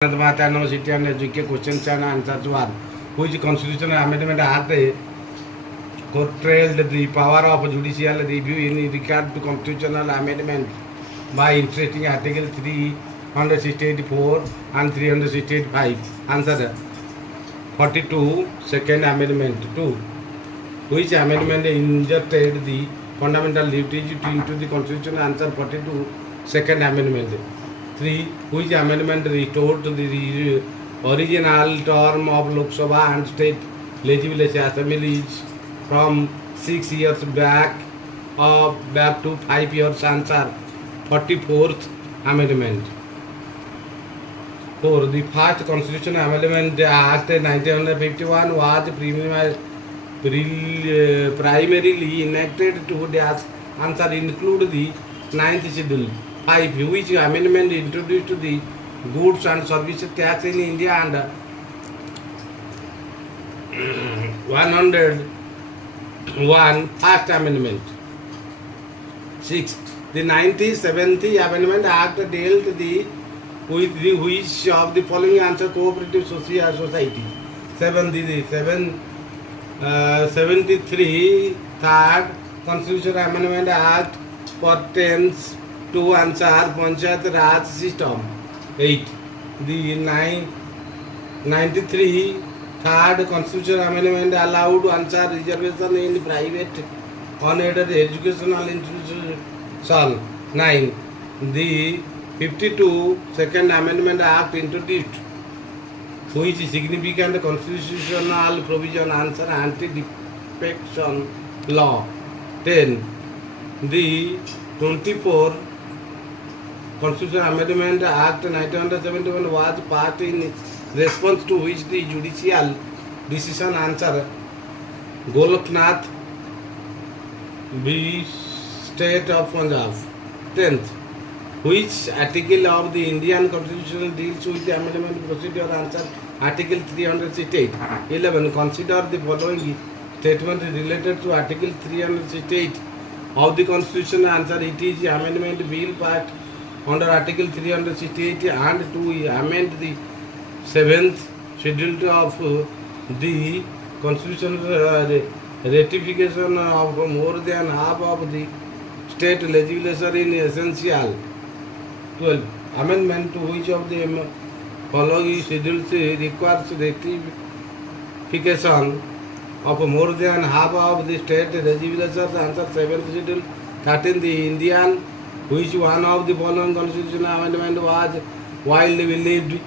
Mathematics University and GK questions and answers were which constitutional amendment act curtailed the power of judicial review in regard to constitutional amendment by interpreting Article 364 and 365. Answer 42. Second Amendment 2. Which amendment injected the fundamental liberties into the Constitution? Answer 42. Second Amendment. 3. Which amendment restored the original term of Lok Sabha and state legislative assemblies from 6 years back to 5 years? Answer 44th Amendment. 4. The first Constitutional Amendment Act 1951 was primarily enacted to answer include the 9th Schedule. 5. Which amendment introduced the goods and services tax in India and 101 First Amendment. 6. The 97th Amendment Act dealt with which of the following? Answer cooperative society. 7. The 73 Third Constitutional Amendment Act pertains to answer Panchayat Raj system. 8. The 93 Third Constitutional Amendment allowed answer reservation in private unaided educational institution. 9. The 52 Second Amendment Act introduced which significant constitutional provision? Answer anti-defection law. 10. The 24 Constitutional Amendment Act 1971 was passed in response to which the judicial decision? Answer Goloknath v. State of Punjab. 10th. Which article of the Indian Constitution deals with the amendment procedure? Answer Article 368. 11. Consider the following statement related to Article 368 of the Constitution. Answer it is amendment bill passed under Article 368 and to amend the 7th schedule of the Constitution, ratification of more than half of the state legislature in essential. 12. Amendment to which of the following schedules requires ratification of more than half of the state legislatures? Answer 7th schedule. 13. The Indian which one of the following constitutional amendment was widely believed